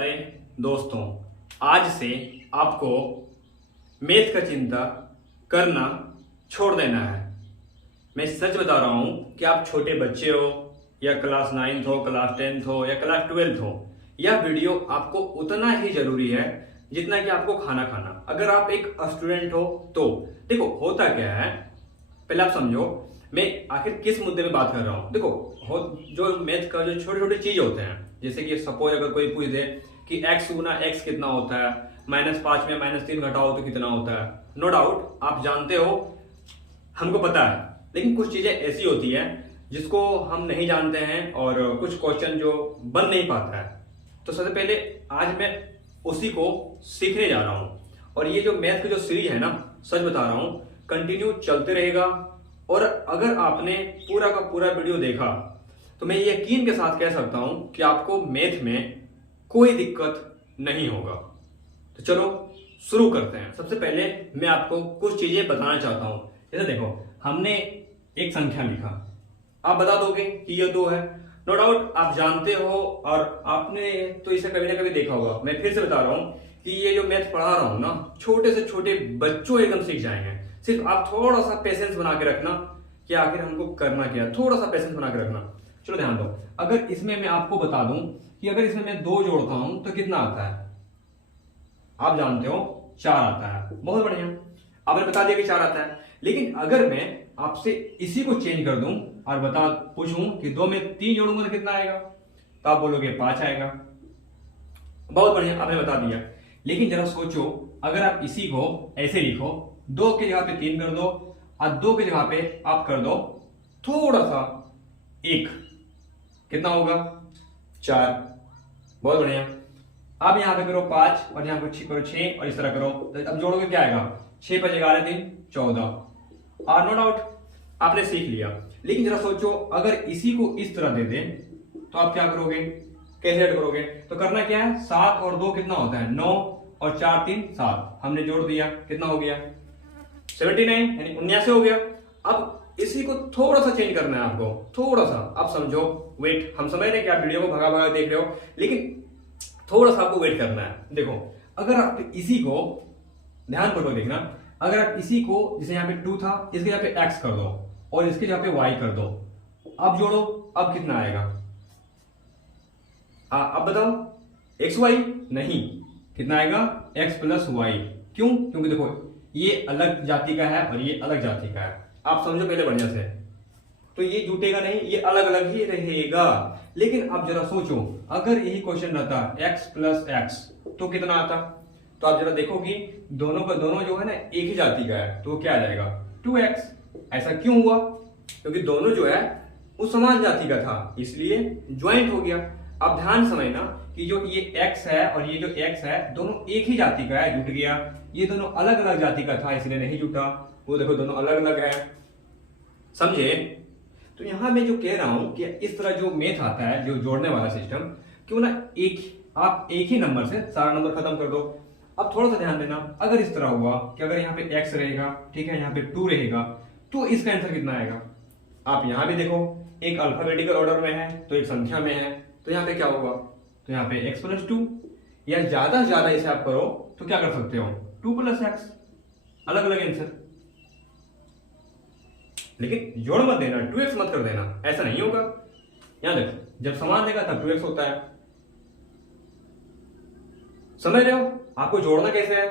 प्यारे दोस्तों, आज से आपको मैथ का चिंता करना छोड़ देना है। मैं सच बता रहा हूं कि आप छोटे बच्चे हो या क्लास 9th हो, क्लास 10th हो या क्लास 12th हो, यह वीडियो आपको उतना ही जरूरी है जितना कि आपको खाना खाना। अगर आप एक स्टूडेंट हो तो देखो होता क्या है, पहले आप समझो मैं आखिर किस मुद्दे में बात कर रहा हूं। देखो जो मैथ का जो छोटे छोटे चीज होते हैं, जैसे कि सपोज अगर कोई पूछ दे कि x गुना x कितना होता है, -5 में -3 घटाओ तो कितना होता है। नो डाउट आप जानते हो, हमको पता है, लेकिन कुछ चीजें ऐसी होती है जिसको हम नहीं जानते हैं और कुछ क्वेश्चन जो बन नहीं पाता है। तो सबसे पहले आज मैं उसी को सीखने जा रहा हूं और ये जो मैथ की जो सीरीज है ना, सच बता रहा हूं कंटिन्यू चलते रहेगा। और अगर आपने पूरा का पूरा वीडियो देखा तो मैं यकीन के साथ कह सकता हूं कि आपको मैथ में कोई दिक्कत नहीं होगा। तो चलो शुरू करते हैं। सबसे पहले मैं आपको कुछ चीजें बताना चाहता हूं। जैसे देखो, हमने एक संख्या लिखा, आप बता दोगे कि ये 2 है। नो डाउट आप जानते हो और आपने तो इसे कभी ना कभी देखा होगा। मैं फिर से बता रहा हूं कि ये जो मैथ पढ़ा रहा हूं ना, छोटे से छोटे बच्चों एकदम सीख जाएंगे। सिर्फ आप थोड़ा सा पेशेंस बना के रखना कि आखिर हमको करना क्या है, थोड़ा सा पेशेंस बना के रखना। चलो ध्यान दो, अगर इसमें मैं आपको बता दूं कि अगर इसमें मैं 2 जोड़ता हूं तो कितना आता है, आप जानते हो 4 आता है। बहुत बढ़िया, आपने बता दिया कि 4 आता है। लेकिन अगर मैं आपसे इसी को चेंज कर दूं और पूछूं कि 2 में 3 जोड़ूंगा तो कितना आएगा, तो आप बोलोगे 5 आएगा। बहुत बढ़िया, आपने बता दिया। लेकिन जरा सोचो, अगर आप इसी को ऐसे लिखो, 2 की जगह पे 3 कर दो और 2 की जगह पे आप कर दो थोड़ा सा 1, कितना होगा 4। बहुत बढ़िया, अब यहां पे करो 5 और यहां पे करो 6 और इस तरह करो, तो अब जोड़ोगे क्या आएगा, 6 पर 11 3 14। और नो डाउट आपने सीख लिया। लेकिन जरा सोचो, अगर इसी को इस तरह दे दें तो आप क्या करोगे, कैसे ऐड करोगे। तो करना क्या है, 7 और 2 कितना होता है 9 और 4 3 7, हमने जोड़ दिया, कितना हो गया 79 यानी 79 हो गया। अब इसी को थोड़ा सा चेंज करना है आपको, थोड़ा सा। आप समझो, वेट, हम समझ रहे हैं कि आप वीडियो को भगा भगा देख रहे हो, लेकिन थोड़ा सा आपको वेट करना है। देखो, अगर आप इसी को ध्यान पूर्वक देखना, अगर आप इसी को, जैसे यहाँ पे 2 था, इसके यहाँ पे x कर दो और इसके यहाँ पे y कर दो, अब जोड़ो, अब कितना आएगा, अब बताओ, xy नहीं, कितना आएगा x प्लस y। क्यों? क्योंकि देखो ये अलग जाति का है और ये अलग जाति का है। आप समझो पहले बढ़िया से, तो ये जुटेगा नहीं, ये अलग अलग ही रहेगा। लेकिन अब जरा सोचो, अगर यही क्वेश्चन रहता x प्लस x तो कितना आता, तो आप जरा देखो कि दोनों का दोनों जो है ना एक ही जाति का है, तो क्या आ जाएगा 2x। ऐसा क्यों हुआ? क्योंकि दोनों जो है वो समान जाति का था, इसलिए ज्वाइंट हो गया। अब ध्यान समझना कि जो ये x है और ये जो x है दोनों एक ही जाति का है, जुट गया। ये दोनों अलग अलग जाति का था इसलिए नहीं जुटा, वो देखो दोनों अलग अलग है, समझे। तो यहां मैं जो कह रहा हूं कि इस तरह जो मैथ आता है, जो जोड़ने वाला सिस्टम, क्यों ना आप एक ही नंबर से सारा नंबर खत्म कर दो। अब थोड़ा सा ध्यान देना, अगर इस तरह हुआ कि अगर यहाँ पे x रहेगा, ठीक है, यहाँ पे 2 रहेगा, तो इसका आंसर कितना आएगा। आप यहां भी देखो, एक अल्फाबेटिकल ऑर्डर में है तो एक संख्या में है, तो यहाँ पे क्या होगा, तो यहाँ पे x प्लस 2, या ज्यादा से ज्यादा इसे आप करो तो क्या कर सकते हो 2 प्लस x, अलग अलग आंसर। लेकिन जोड़ मत देना, 2x मत कर देना, ऐसा नहीं होगा। यहां देखो, जब समान देगा तब 2x होता है, समझ रहे हो। आपको जोड़ना कैसे है,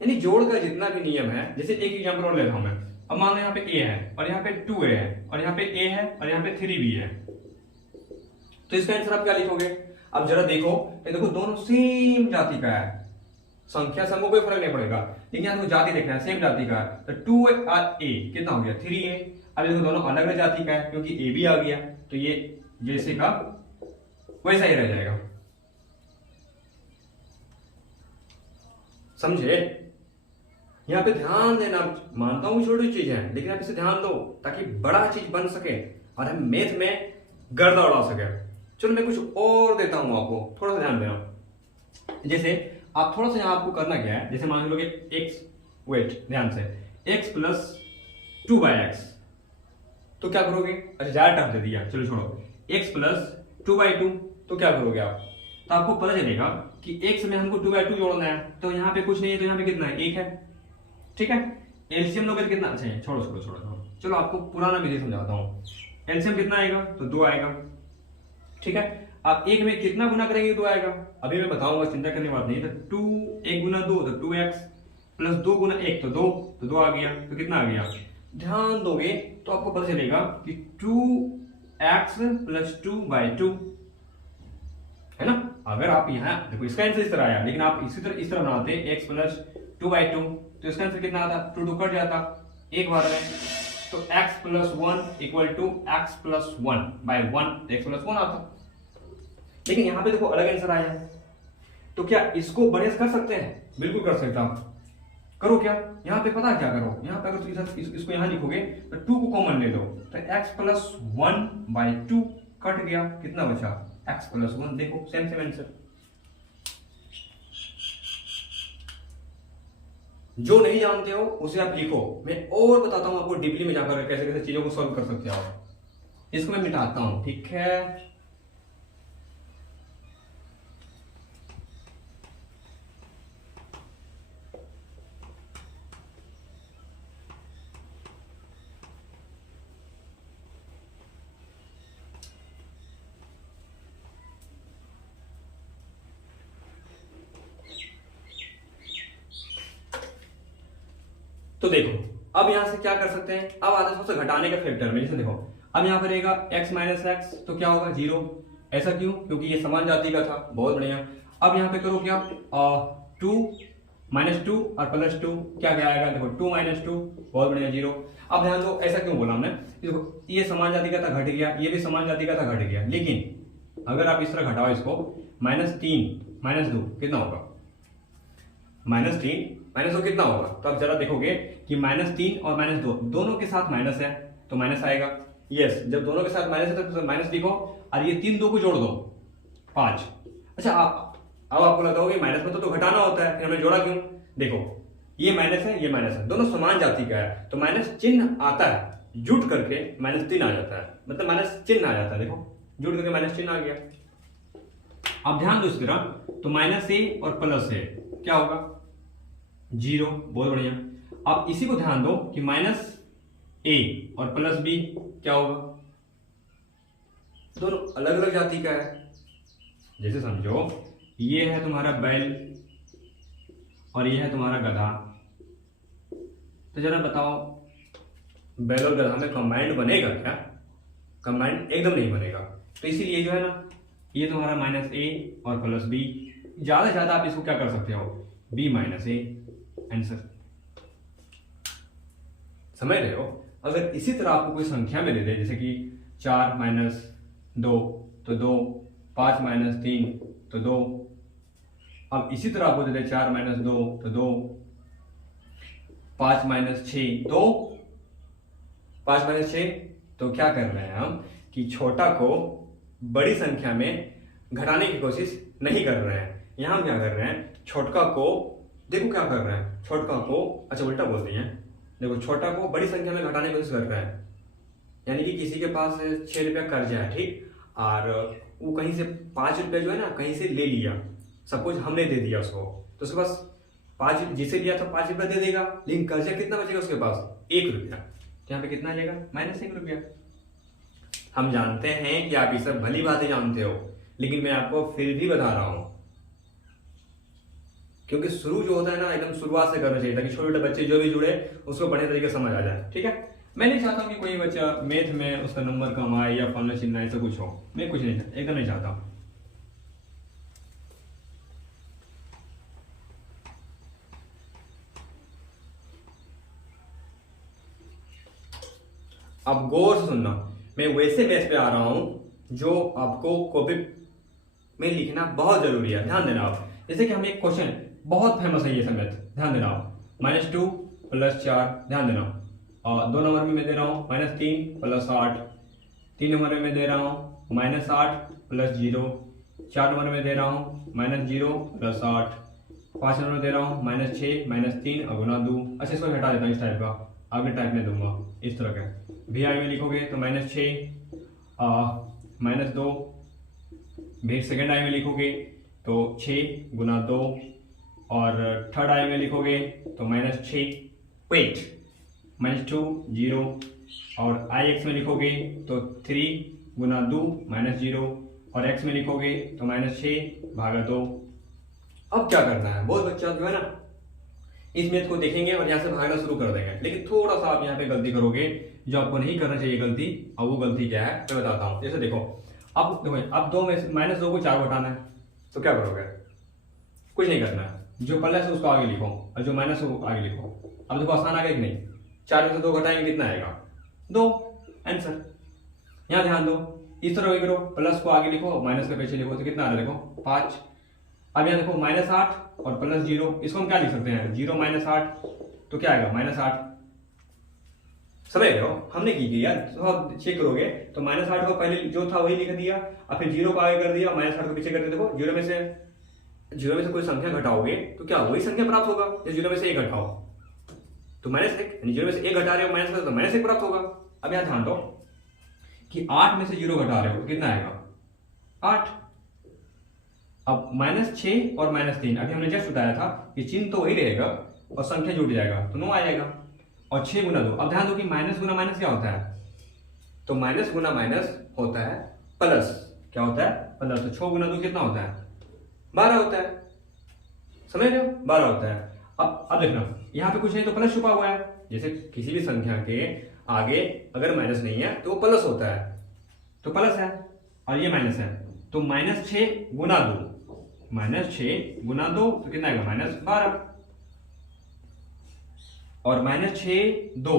यानी जोड़ का जितना भी नियम है, जैसे एक एग्जांपल और लेता हूं मैं। अब मान लो यहाँ पे a है और यहाँ पे 2a है और यहाँ पे a है और यहाँ पे 3b है, तो इसका आंसर आप क्या लिखोगे। अब जरा देखो, ये देखो दोनों सेम जाति का है, संख्या से हमको कोई फर्क नहीं पड़ेगा, लेकिन यहाँ तो जाति देखना है, सेम जाति का है। तो 2 और a कितना हो गया 3a। अब देखो दोनों अलग अलग जाति का है क्योंकि a भी आ गया, तो ये जैसे का वैसा ही रह जाएगा, समझे। यहाँ पे ध्यान देना, मानता हूं छोटी चीज है, लेकिन आप इसे ध्यान दो ताकि बड़ा चीज बन सके और हम मैथ में गर्दा उड़ा सके। चलो मैं कुछ और देता हूं आपको, थोड़ा सा ध्यान देना। जैसे आप थोड़ा सा यहाँ आपको करना क्या है, जैसे मान लो x, वेट ध्यान से, x प्लस 2/x, तो क्या करोगे, अच्छा ज्यादा टफ दे दिया, चलो छोड़ो, x प्लस 2/2, तो क्या करोगे आप, तो आपको पता चलेगा कि x में हमको 2/2 जोड़ना है, तो यहाँ पे कुछ नहीं है, तो यहाँ पे कितना है, 1 है। ठीक है, एलसीएम लोगे तो कितना, अच्छा छोड़ो छोड़ो छोड़ो छोड़ो, चलो आपको पुराना विधि समझाता हूँ। एलसीएम कितना आएगा, तो 2 आएगा। ठीक है, आप एक में कितना गुना करेंगे, 2 आएगा। अभी मैं बताऊंगा, चिंता करने की बात नहीं। तो 2 1 गुना 2 तो 2x प्लस 2 गुना 1 तो 2, तो 2 आ गया। तो कितना आ गया, ध्यान दोगे तो आपको पता चलेगा कि 2x प्लस 2/2 है ना। अगर आप यहाँ देखो, इसका आंसर इस तरह आया, लेकिन आप इस तरह बनाते x प्लस 2/2 तो इसका आंसर कितना आता, 2 कट जाता एक बार में, तो x plus 1 equal to x plus 1/1 x plus 1 आता। लेकिन यहाँ पे देखो अलग आंसर आया है, तो क्या इसको बड़े कर सकते हैं, बिल्कुल कर सकते हैं आप। करो क्या, यहाँ पे पता है क्या करो, यहाँ पे अगर तो इसको यहाँ लिखोगे तो 2 को कॉमन ले लो, तो x प्लस 1/2 कट गया, कितना बचा, x प्लस 1। देखो सेम सेम आंसर। जो नहीं जानते हो उसे आप लिखो, मैं और बताता हूं आपको डीपली में जाकर कैसे कैसे चीजों को सॉल्व कर सकते हो। इसको मैं मिटाता हूं, ठीक है। तो देखो अब यहां से क्या कर सकते हैं, अब आते हैं सबसे घटाने का फैक्टर में। जैसे देखो अब यहां पर रहेगा x माइनस एक्स, तो क्या होगा 0। ऐसा क्यों, क्योंकि ये समान जाति का था, बहुत बढ़िया। अब यहां पे करो क्या, 2 -2 और +2 क्या क्या आएगा, देखो 2 - 2, बहुत बढ़िया 0। अब ध्यान दो, ऐसा क्यों बोला हमने, देखो ये समान जाति का था घट गया, ये भी समान जाति का था घट गया। लेकिन अगर आप इस तरह घटाओ इसको, -3 - 2 कितना होगा, -3 - 2 कितना होगा। तो आप जरा देखोगे कि -3 और -2 दोनों के साथ माइनस है, तो माइनस आएगा। यस, जब दोनों के साथ माइनस है तो माइनस लिखो, और ये 3 2 को जोड़ दो 5। अच्छा, अब आपको लगाओगे माइनस में तो घटाना होता है, फिर हमने जोड़ा क्यों, देखो ये माइनस है, ये माइनस है, दोनों समान जाति का है, तो माइनस चिन्ह आता है, जुट करके -3 आ जाता है, मतलब माइनस चिन्ह आ जाता है। देखो जुट करके माइनस चिन्ह आ गया। अब ध्यान दो इस तरह, तो -a और +a क्या होगा, 0, बहुत बढ़िया। अब इसी को ध्यान दो कि -a और +b क्या होगा, दोनों अलग अलग जाति का है। जैसे समझो ये है तुम्हारा बैल और ये है तुम्हारा गधा, तो जरा बताओ बैल और गधा में कंबाइंड बनेगा क्या, कंबाइंड एकदम नहीं बनेगा। तो इसीलिए जो है ना, ये तुम्हारा -a और +b, ज्यादा से ज्यादा आप इसको क्या कर सकते हो, b - a आंसर। समझ रहे हो। अगर इसी तरह आपको कोई संख्या में दे दे, जैसे कि 4 - 2 तो 2, 5 - 3 तो 2, अब इसी तरह आपको दे दे 4 - 2 तो 2, 5 - 6 तो 5 - 6, तो क्या कर रहे हैं हम कि छोटा को बड़ी संख्या में घटाने की कोशिश नहीं कर रहे हैं। यहां हम क्या कर रहे हैं, छोटका को देखो क्या कर रहे हैं, छोटका को, अच्छा उल्टा बोल दिए हैं, देखो छोटा को बड़ी संख्या में घटाने की कोशिश कर रहे हैं। यानी कि किसी के पास 6 रुपया कर्जा है, ठीक, और वो कहीं से 5 रुपया जो है ना कहीं से ले लिया, सपोज हमने दे दिया उसको, तो उसके पास 5 जिसे लिया था 5 रुपया दे देगा, लेकिन कर्जा कितना बचेगा उसके पास, 1 रुपया। तो यहाँ पे कितना लेगा, -1 रुपया। हम जानते हैं कि आप ये सब भली बातें जानते हो, लेकिन मैं आपको फिर भी बता रहा हूं, क्योंकि शुरू जो होता है ना एकदम शुरुआत से करना चाहिए, ताकि छोटे छोटे बच्चे जो भी जुड़े उसको बढ़िया तरीके से समझ आ जाए। ठीक है, मैं नहीं चाहता हूं कि कोई बच्चा मैथ में उसका नंबर कम आए या फलना चिन्ह ऐसा कुछ हो, मैं कुछ नहीं, एकदम नहीं चाहता। अब गौर से सुनना, मैं वैसे मैथ पे आ रहा हूं जो आपको कॉपी में लिखना बहुत जरूरी है, ध्यान देना आप। जैसे कि हम एक क्वेश्चन बहुत फेमस है ये सब मैथ, ध्यान देना आप, -2 + 4, ध्यान देना, और 2 नंबर में मैं दे रहा हूँ -3 + 8, 3 नंबर में मैं दे रहा हूँ -8 + 0, 4 नंबर में दे रहा हूँ -0 + 8, 5 नंबर में दे रहा हूँ -6 - 3 और गुना 2। अच्छा इसको हटा देता हूँ, इस टाइप का अगले टाइप में दूंगा, इस तरह का VI में लिखोगे तो -6 -2, फिर सेकेंड आई में लिखोगे तो 6 गुना 2, और थर्ड आई में लिखोगे तो -6, वेट -2 0, और आई एक्स में लिखोगे तो 3 गुना 2 -0, और एक्स में लिखोगे तो -6/2। अब क्या करना है, बहुत बच्चा जो है ना इस मैथ को देखेंगे और यहाँ से भागना शुरू कर देंगे, लेकिन थोड़ा सा आप यहाँ पे गलती करोगे जो आपको नहीं करना चाहिए गलती। और वो गलती क्या है मैं बताता हूँ। जैसे देखो, अब देखो, अब 2 में से -2 को 4 घटाना है, तो क्या करोगे, कुछ नहीं करना है, जो प्लस है उसको आगे लिखो और जो माइनस है वो आगे लिखो। अब देखो आसान आ गया कि नहीं, 4 में से 2 घटाएंगे कितना आएगा, 2, आंसर। यहाँ ध्यान दो, इस तरह करो, प्लस को आगे लिखो माइनस के पीछे लिखो, तो कितना आ रहा है देखो 5। अब यहाँ देखो -8 और +0, इसको हम क्या लिख सकते हैं, 0 - 8, तो क्या आएगा -8। समझ रहे हो, हमने की थी यार, तो चेक करोगे तो -8 को पहले जो था वही लिख दिया, और फिर 0 को आगे कर दिया, -8 को पीछे कर दिया। देखो 0 में से कोई संख्या घटाओगे तो क्या वही संख्या प्राप्त होगा। जैसे 0 में से 1 घटाओ तो -1, यानी 0 में से 1 घटा रहे हो माइनस कर तो -1 प्राप्त होगा। अब यहाँ ध्यान दो कि 8 में से 0 घटा रहे हो तो कितना आएगा, 8। अब -6 और -3, अभी हमने जस्ट बताया था कि चिन्ह तो वही रहेगा और संख्या जुट जाएगा तो 9 आ जाएगा। और 6 गुना 2, अब ध्यान दो कि माइनस गुना माइनस क्या होता है, तो माइनस गुना माइनस होता है प्लस, क्या होता है प्लस। तो 6 गुना 2 कितना होता है, 12 होता है। समझ रहे हो, 12 होता है। अब देखना यहाँ पे कुछ नहीं तो प्लस छुपा हुआ है। जैसे किसी भी संख्या के आगे अगर माइनस नहीं है तो वो प्लस होता है, तो प्लस है, और ये माइनस है, तो -6 गुना 2, -6 गुना 2 तो कितना आएगा -12, और -6 2,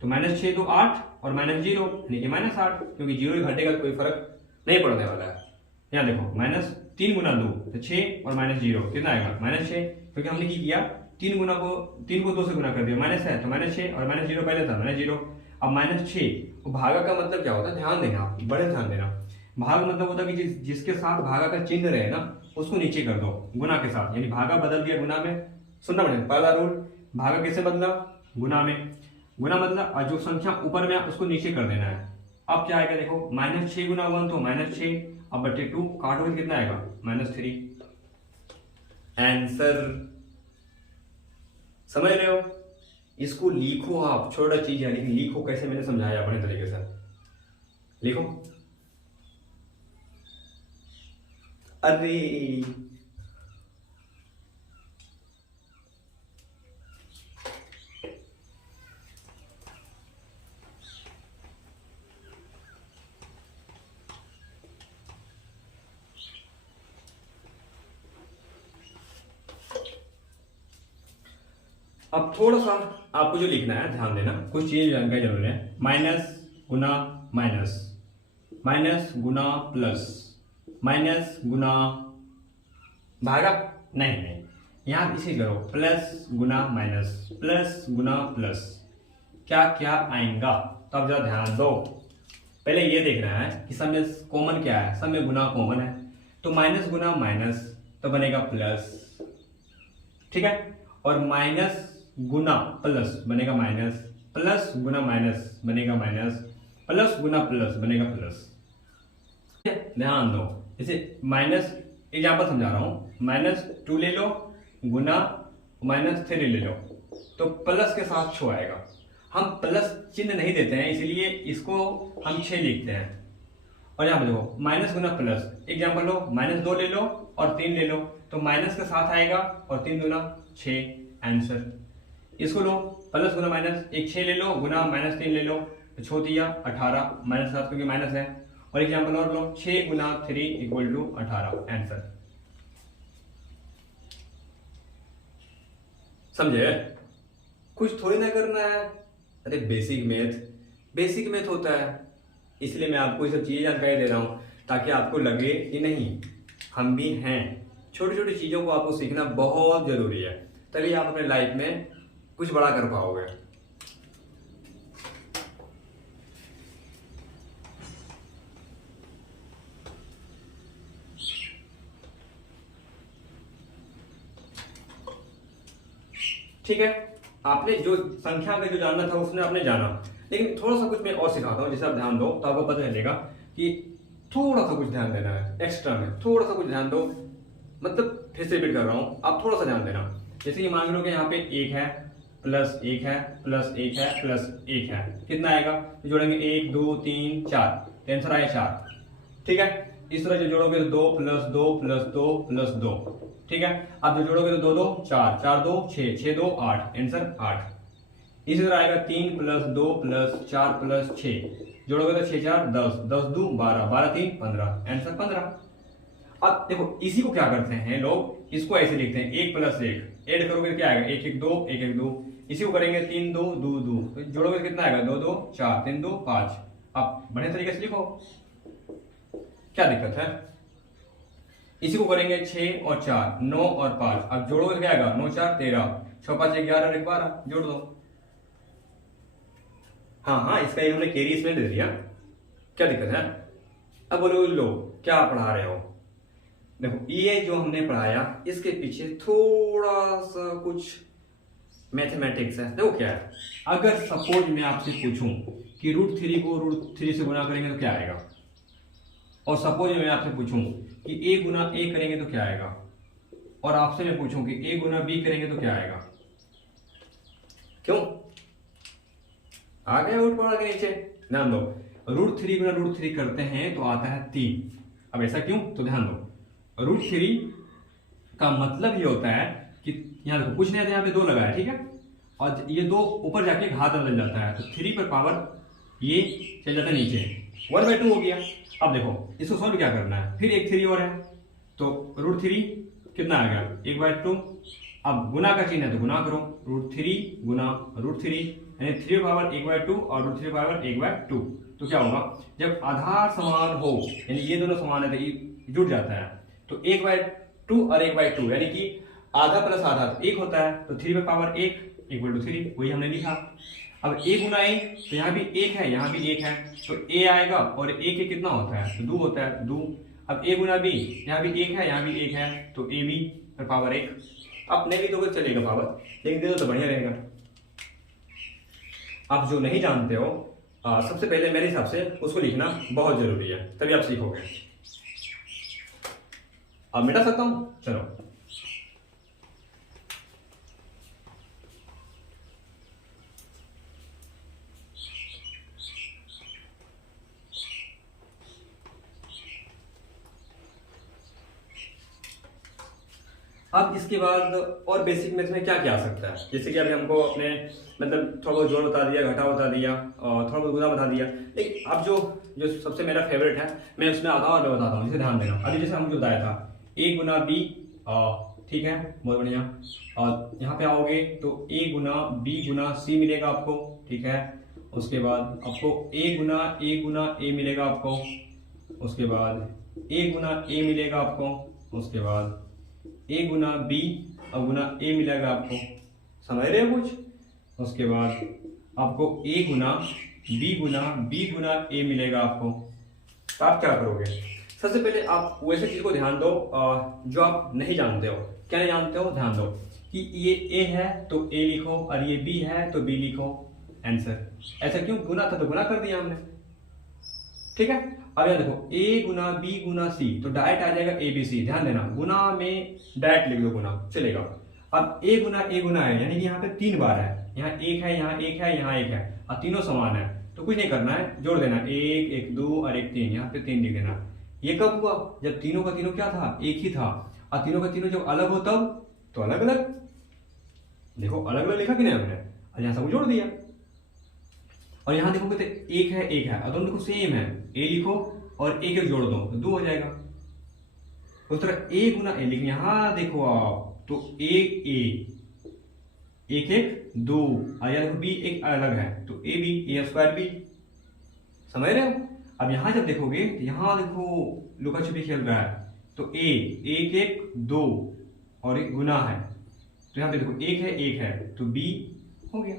तो -6 2 8, और -0 यानी कि -8, क्योंकि 0 घटेगा तो कोई फर्क नहीं पड़ने वाला है। यहाँ देखो -3 गुना 2 तो 6, और -0 कितना आएगा -6, क्योंकि हमने की किया 3 को 2 से गुना कर दिया, माइनस है तो -6, और -0 पहले था -0। अब -6 भागा का मतलब क्या होता है, ध्यान देना, बड़े ध्यान देना। भाग मतलब होता है कि जिसके साथ भागा का चिन्ह रहे ना उसको नीचे कर दो गुना के साथ, यानी भागा बदल दिया गुना में। सुनना पड़ेगा, पहला रूल, भागा कैसे बदला, गुना में, गुना बदला, और जो संख्या ऊपर में उसको नीचे कर देना है। अब क्या आएगा देखो, -6 गुना 1 तो -6, अब बटे 2 काटोगे कितना आएगा -3। आंसर समझ रहे हो, इसको लिखो आप, छोटा चीज है लेकिन लिखो कैसे, मैंने समझाया अपने तरीके से, लिखो। अरे अब थोड़ा सा आपको जो लिखना है ध्यान देना, कुछ चीज जानकारी जरूर है। माइनस गुना माइनस, माइनस गुना प्लस, माइनस गुना भागा, नहीं, यहां इसे करो, प्लस गुना माइनस, प्लस गुना प्लस, क्या क्या आएगा। तो अब जरा ध्यान दो, पहले ये देखना है कि सब में कॉमन क्या है, सब में गुना कॉमन है, तो माइनस गुना माइनस तो बनेगा प्लस, ठीक है, और माइनस गुना प्लस बनेगा माइनस, प्लस गुना माइनस बनेगा माइनस, प्लस गुना प्लस बनेगा प्लस। ध्यान दो, जैसे माइनस, एग्जाम्पल समझा रहा हूं, -2 ले लो गुना -3 ले लो, तो प्लस के साथ 6 आएगा। हम प्लस चिन्ह नहीं देते हैं इसलिए इसको हम 6 लिखते हैं। और यहाँ पे देखो माइनस गुना प्लस, एग्जाम्पल लो, -2 ले लो और 3 ले लो, तो माइनस के साथ आएगा और 3 दूना 6, आंसर। इसको लो, प्लस गुना माइनस, एक 6 ले लो गुना -3 ले लो, तो 6 दिया 18, -7 क्योंकि माइनस है। और एग्जाम्पल और लो, 6 गुना 3 इक्वल टू 18, आंसर। समझे, कुछ थोड़ी ना करना है, अरे बेसिक मैथ होता है, इसलिए मैं आपको ये सब चीजें जानकारी दे रहा हूं ताकि आपको लगे कि नहीं हम भी हैं। छोटी छोटी चीजों को आपको सीखना बहुत जरूरी है, तभी आप अपने लाइफ में कुछ बड़ा कर पाओगे। ठीक है, आपने जो संख्या का जो जानना था उसने आपने जाना, लेकिन थोड़ा सा कुछ मैं और सिखाता हूं, जैसे आप ध्यान दो तो आपको पता चलेगा कि थोड़ा सा कुछ ध्यान देना है एक्स्ट्रा में, थोड़ा सा कुछ ध्यान दो। मतलब फिर से रिपीट कर रहा हूँ, आप थोड़ा सा ध्यान देना। जैसे कि मान लो कि यहाँ पे 1 है प्लस 1 है प्लस 1 है प्लस 1 है, कितना आएगा? तो जोड़ेंगे 1 2 3 4, तो आंसर आया 4। ठीक है, इस तरह जो जोड़ोगे तो 2 प्लस 2 प्लस 2 प्लस 2। ठीक है, अब जो जोड़ोगे तो 2 2 4, 4 2 6, 6 2 8, आंसर 8। इसी तरह आएगा 3 प्लस 2 प्लस 4 प्लस 6, जोड़ोगे तो 6 4 10, 10 2 12, 12 3 15, आंसर 15। अब देखो इसी को क्या करते हैं लोग, इसको ऐसे लिखते हैं 1 प्लस 1, ऐड करोगे क्या आएगा 1 1 2 1 1 2, इसी को करेंगे 3 2 2 2, तो जोड़ोगे कितना आएगा 2 2 4 3 2 5। अब बढ़िया तरीके से लिखो, क्या दिक्कत है? इसी को करेंगे 6 और 4 9 और 5, अब जोड़ोगे क्या आएगा 9 4 13, 6 5 11 1 12, जोड़ दो। हाँ हाँ, इसका एक हमने कैरी इसमें दे दिया, क्या दिक्कत है? अब बोलो लो क्या पढ़ा रहे हो? देखो ये जो हमने पढ़ाया इसके पीछे थोड़ा सा कुछ मैथमेटिक्स है। देखो क्या है, अगर सपोज मैं आपसे पूछूं कि √3 को √3 से गुना करेंगे तो क्या आएगा, और सपोज मैं आपसे पूछूं कि a गुना a करेंगे तो क्या आएगा, और आपसे मैं पूछूं कि a गुना b करेंगे तो क्या आएगा? क्यों आ गया उठ पड़ा के नीचे? ध्यान दो, √3 गुना √3 करते हैं तो आता है 3। अब ऐसा क्यों? तो ध्यान दो, √3 का मतलब ये होता है कि यहाँ देखो कुछ नहीं आता, यहाँ पे 2 लगा है, ठीक है, और ये 2 ऊपर जाके घात में बदल जाता है, तो 3 पर पावर ये चल जाता है नीचे, 1/2 हो गया। अब देखो इसको सॉल्व क्या करना है, फिर एक 3 और है, तो √3 कितना आ गया 1/2। अब गुना का चिन्ह है तो गुना करो, √3 गुना √3 यानी 3 पावर 1/2 और √3 पावर 1/2, तो क्या होगा जब आधार समान हो, यानी ये दोनों समान है तो ये जुड़ जाता है, तो 1/2 और 1/2 यानी कि आधा प्लस आधा 1 होता है, तो 3 पावर 1 1/3, वही हमने लिखा। अब a गुना a, तो यहाँ भी 1 है यहाँ भी 1 है, तो a आएगा, और a के कितना होता है तो 2 होता है 2। अब a गुना b, यहाँ भी 1 है यहाँ भी 1 है, तो a b पर पावर 1। अपने भी तो चलेगा पावर, लेकिन दे दो तो बढ़िया रहेगा। आप जो नहीं जानते हो सबसे पहले मेरे हिसाब से उसको लिखना बहुत जरूरी है, तभी आप सीखोगे। अब मिटा सकता हूं, चलो। अब इसके बाद और बेसिक मैथ में क्या क्या आ सकता है, जैसे कि अभी हमको अपने मतलब थोड़ा बहुत जोड़ बता दिया, घटा बता दिया और थोड़ा बहुत गुना बता दिया, लेकिन अब जो जो सबसे मेरा फेवरेट है मैं उसमें आधा और बताता हूँ, जिसे ध्यान देना। अभी जैसे हमको बताया था a गुना b, ठीक है बहुत बढ़िया, और यहाँ पे आओगे तो a Guna b Guna c मिलेगा आपको, ठीक है। उसके बाद आपको a गुना a मिलेगा आपको, उसके बाद a गुना a मिलेगा आपको, उसके बाद a गुना b और गुना a मिलेगा आपको, समझ रहे हो कुछ? उसके बाद आपको a Guna b Guna a मिलेगा आपको। तो आप क्या करोगे, सबसे पहले आप वैसे चीज को ध्यान दो जो आप नहीं जानते हो। क्या नहीं जानते हो, ध्यान दो कि ये a है तो a लिखो, और ये b है तो b लिखो, आंसर। ऐसा क्यों, गुना था तो गुना कर दिया हमने, ठीक है। अब याद देखो a Guna b Guna c, तो डायरेक्ट आ जाएगा abc, ध्यान देना गुना में डायरेक्ट लिख दो, गुना चलेगा। अब a गुना है यानी कि यहाँ पे 3 बार है, यहाँ 1 है यहाँ 1 है यहाँ 1 है, और तीनों समान है, तो कुछ नहीं करना है, जोड़ देना 1 1 2 और 1 3, यहाँ पे 3 लिख देना। ये कब हुआ, जब तीनों का तीनों क्या था, एक ही था, और तीनों का तीनों जब अलग हो तब तो अलग अलग, देखो अलग अलग लिखा कि नहीं हमने, और यहाँ सब जोड़ दिया। और यहाँ देखोगे तो एक है और दोनों देखो सेम है, a लिखो और एक जोड़ दो तो 2 हो जाएगा। उस तरह a गुना a, लेकिन यहाँ देखो आप तो एक एक 2, और यहाँ देखो b एक अलग है तो a b a² b, समझ रहे हो? अब यहाँ जब देखोगे तो यहाँ देखो लुका छुपी खेल रहा है, तो a 1 2 और एक गुना है, तो यहाँ पे देखो एक है तो b हो गया।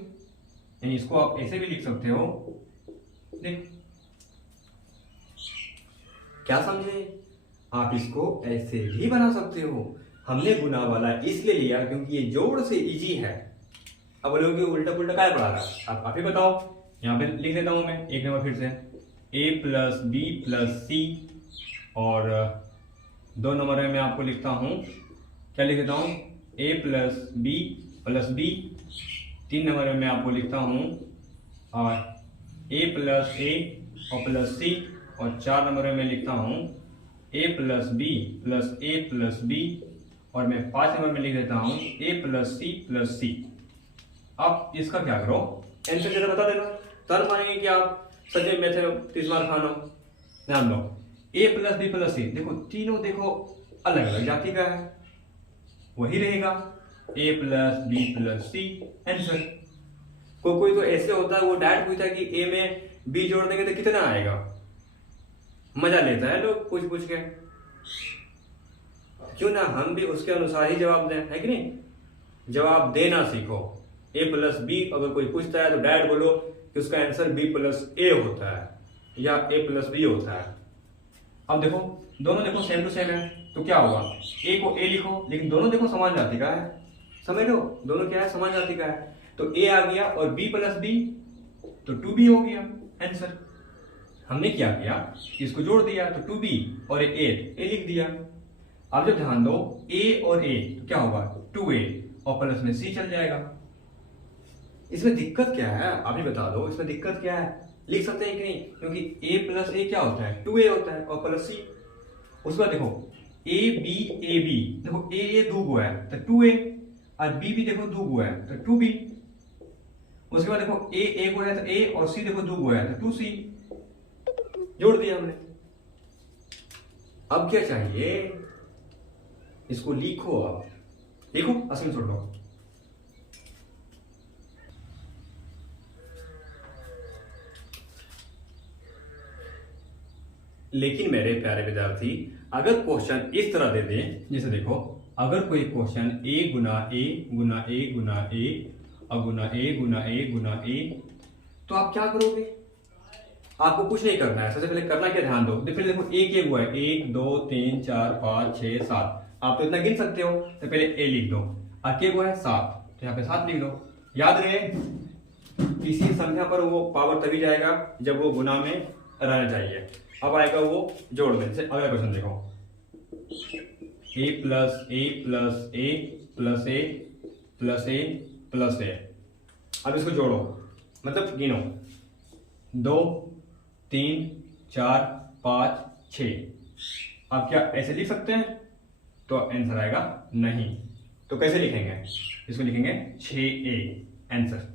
यानी इसको आप ऐसे भी लिख सकते हो, देखो क्या समझे? आप इसको ऐसे भी बना सकते हो। हमने गुना वाला इसलिए लिया क्योंकि ये जोड़ से इजी है। अब बोलोगे उल्टा पुल्टा क्या पढ़ा रहा है, आप ही बताओ। यहाँ पे लिख देता हूं मैं एक नंबर फिर से, a प्लस बी प्लस सी और 2 नंबर में मैं आपको लिखता हूँ, क्या लिख देता हूँ, a plus B plus B. 3 number में मैं आपको लिखता हूँ और a प्लस ए और प्लस सी। और 4 नंबर में मैं लिखता हूँ a plus B plus A plus B. और मैं 5 नंबर में लिख देता हूँ a प्लस सी। आप इसका क्या करो, आंसर जरा बता देना, तर मानेंगे कि आप सच में मैथ में 30 मार्क खाना। ध्यान दो, a प्लस बी प्लस सी, देखो तीनों देखो अलग अलग जाति का है, वही रहेगा a plus B plus C answer. कोई तो ऐसे होता है वो डायरेक्ट पूछता है कि a में b जोड़ देंगे तो कितना आएगा, मजा लेता है लोग पूछ के। क्यों ना हम भी उसके अनुसार ही जवाब दें, है कि नहीं। जवाब देना सीखो। a प्लस बी अगर कोई पूछता है तो डायरेक्ट बोलो कि उसका आंसर b प्लस ए होता है या a प्लस बी होता है। अब देखो दोनों देखो सेम टू सेम है, तो क्या होगा, a को a लिखो, लेकिन दोनों देखो समान जाति का है, समझ लो दोनों क्या है, समान जाति का है। तो a आ गया और b प्लस बी तो 2b हो गया आंसर। हमने क्या किया, इसको जोड़ दिया तो 2b और a लिख दिया। अब जब ध्यान दो a और a तो क्या होगा 2a और प्लस में c चल जाएगा। इसमें दिक्कत क्या है आप ही बता दो, इसमें दिक्कत क्या है, लिख सकते हैं कि नहीं, क्योंकि a प्लस ए क्या होता है 2a होता है और प्लस c। उसके बाद देखो a b देखो a दो गो है तो 2a और b देखो दो गो है तो 2b। उसके बाद देखो a गो है तो a और c देखो दो गो है तो 2c, जोड़ दिया हमने। अब क्या चाहिए, इसको लिखो, अब लिखो असली छोड़ दो। लेकिन मेरे प्यारे विद्यार्थी अगर क्वेश्चन इस तरह दे दें, जैसे देखो अगर कोई क्वेश्चन a गुना ए गुना ए गुना ए और गुना ए गुना ए गुना ए, तो आप क्या करोगे, आपको कुछ नहीं करना है। सबसे पहले करना क्या, ध्यान दो, फिर देखो a के हुआ है 1 2 3 4 5 6 7, आप तो इतना गिन सकते हो, तो पहले a लिख दो और के हुआ है 7 तो यहाँ पे 7 लिख दो। याद रहे किसी संख्या पर वो पावर तभी जाएगा जब वो गुना में रहना चाहिए। अब आएगा वो जोड़ में। जैसे अगला क्वेश्चन देखो a plus A plus A plus A plus A plus A. अब इसको जोड़ो, मतलब गिनो 2 3 4 5 6। अब क्या ऐसे लिख सकते हैं, तो आंसर आएगा नहीं। तो कैसे लिखेंगे, इसको लिखेंगे 6a आंसर।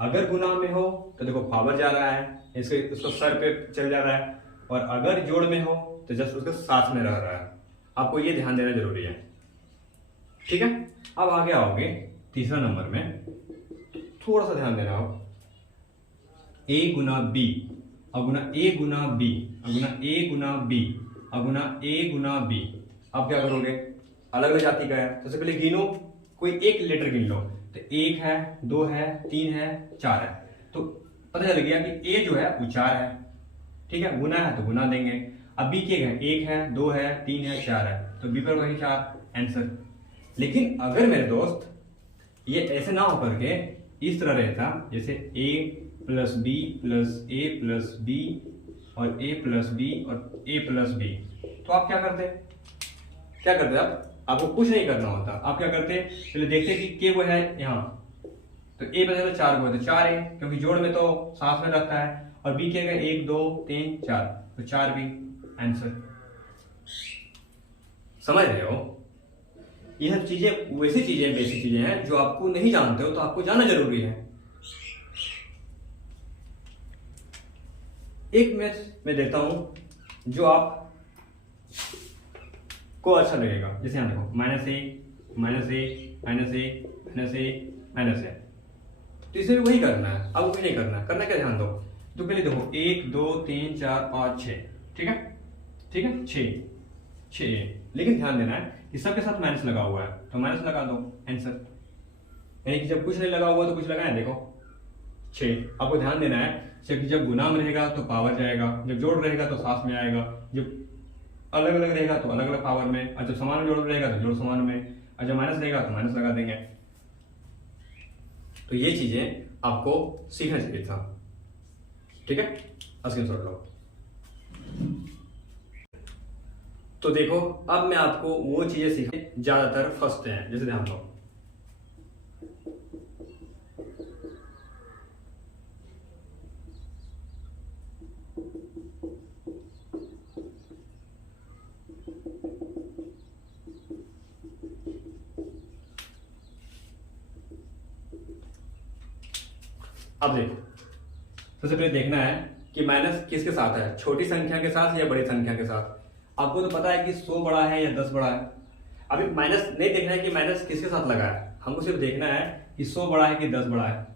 अगर गुना में हो तो देखो पावर जा रहा है, इसको सर पे चल जा रहा है, और अगर जोड़ में हो तो जस्ट उसके साथ में रह रहा है। आपको ये ध्यान देना जरूरी है, ठीक है। अब आगे आओगे तीसरा नंबर में, थोड़ा सा ध्यान देना हो, a Guna b अगुना a Guna b अगुना a Guna b अगुना a Guna b। अब क्या करोगे, अलग अलग जाति का है, तो सबसे पहले गिनो, कोई एक लेटर गिन लो, तो 1 है 2 है 3 है 4 है, तो पता चल गया कि a जो है वो 4 है, ठीक है। गुना है तो गुना देंगे। अब b के है 1 है 2 है 3 है 4 है, तो b पर वही 4 आंसर। लेकिन अगर मेरे दोस्त ये ऐसे ना हो करके इस तरह रहता, जैसे a plus B plus A plus B और a प्लस बी और a प्लस बी, तो आप क्या करते आपको कुछ नहीं करना होता। आप क्या करते, पहले देखते कि के वो है यहाँ, तो a बचा 4 को है तो 4 है, क्योंकि जोड़ में तो साथ में रहता है, और b के 1 2 3 4 तो 4 भी आंसर। समझ रहे हो, यह चीजें वैसी चीजें बेसिक चीजें हैं जो आपको नहीं जानते हो तो आपको जानना जरूरी है। एक मैथ मैं देता हूं जो आप को अच्छा लगेगा, जैसे यहाँ देखो माइनस ए माइनस ए माइनस ए माइनस ए माइनस ए, तो इसे भी वही करना है, अब वही नहीं करना क्या, ध्यान दो। तो पहले देखो 1 2 3 4 5 6, ठीक है 6, लेकिन ध्यान देना है कि सबके साथ माइनस लगा हुआ है, तो माइनस लगा दो आंसर। यानी कि जब कुछ नहीं लगा हुआ तो कुछ लगाए, देखो 6। आपको ध्यान देना है कि जब गुना में रहेगा तो पावर जाएगा, जब जोड़ रहेगा तो साथ में आएगा, जब अलग अलग रहेगा तो अलग अलग पावर में, और जब समान जोड़ रहेगा तो जोड़ समान में, और जब माइनस रहेगा तो माइनस लगा देंगे। तो ये चीजें आपको सीखना चाहिए था, ठीक है। स्क्रीनशॉट लो। तो देखो, अब मैं आपको वो चीजें सिखा ज्यादातर फंसते हैं। जैसे ध्यान दो, अब देखो, सबसे पहले देखना है कि माइनस किसके साथ है, छोटी संख्या के साथ या बड़ी संख्या के साथ। आपको तो पता है कि 100 बड़ा है या 10 बड़ा है। अभी माइनस नहीं देखना है कि माइनस किसके साथ लगा है, हमको सिर्फ देखना है कि 100 बड़ा है कि 10 बड़ा है।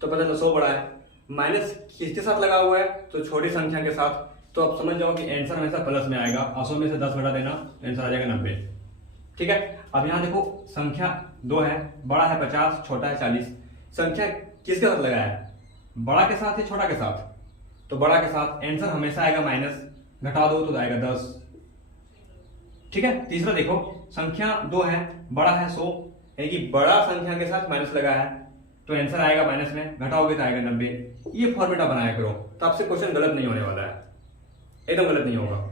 तो पता है 100 बड़ा है, माइनस किसके साथ लगा हुआ है, तो छोटी संख्या के साथ। तो आप समझ जाओ कि आंसर हमेशा प्लस में आएगा। 100 में से 10 घटा देना, आंसर आ जाएगा 90। ठीक है, अब यहाँ देखो संख्या 2 है, बड़ा है 50, छोटा है 40। संख्या किसके साथ लगा है, बड़ा के साथ या छोटा के साथ? तो बड़ा के साथ, आंसर हमेशा आएगा माइनस, घटा दो तो आएगा 10। ठीक है, तीसरा देखो, संख्या 2 है, बड़ा है 100, यानी कि बड़ा संख्या के साथ माइनस लगा है, तो आंसर आएगा माइनस में, घटाओगे तो आएगा 90। ये फॉर्मूला बनाया करो, तो आपसे क्वेश्चन गलत नहीं होने वाला है, एकदम गलत नहीं होगा।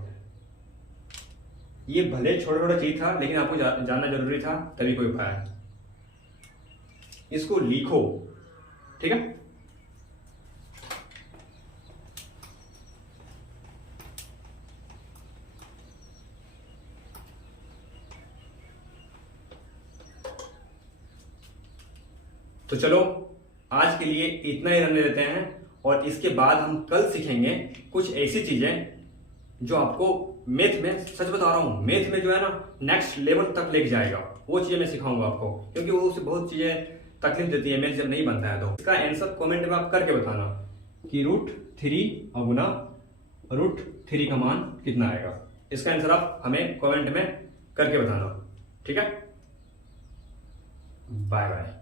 ये भले छोटा छोटा चीज था, लेकिन आपको जानना जरूरी था, तभी कोई पाया। इसको लिखो, ठीक है। तो चलो आज के लिए इतना ही रहने देते हैं, और इसके बाद हम कल सीखेंगे कुछ ऐसी चीजें जो आपको मैथ में, सच बता रहा हूं, मैथ में जो है ना नेक्स्ट लेवल तक लेके जाएगा। वो चीजें मैं सिखाऊंगा आपको, क्योंकि वो उससे बहुत चीजें तकलीफ देती है मैथ जब नहीं बनता है। तो इसका आंसर कमेंट में आप करके बताना कि √3 अगुना √3 का मान कितना आएगा। इसका आंसर आप हमें कमेंट में करके बताना, ठीक है। Bye bye.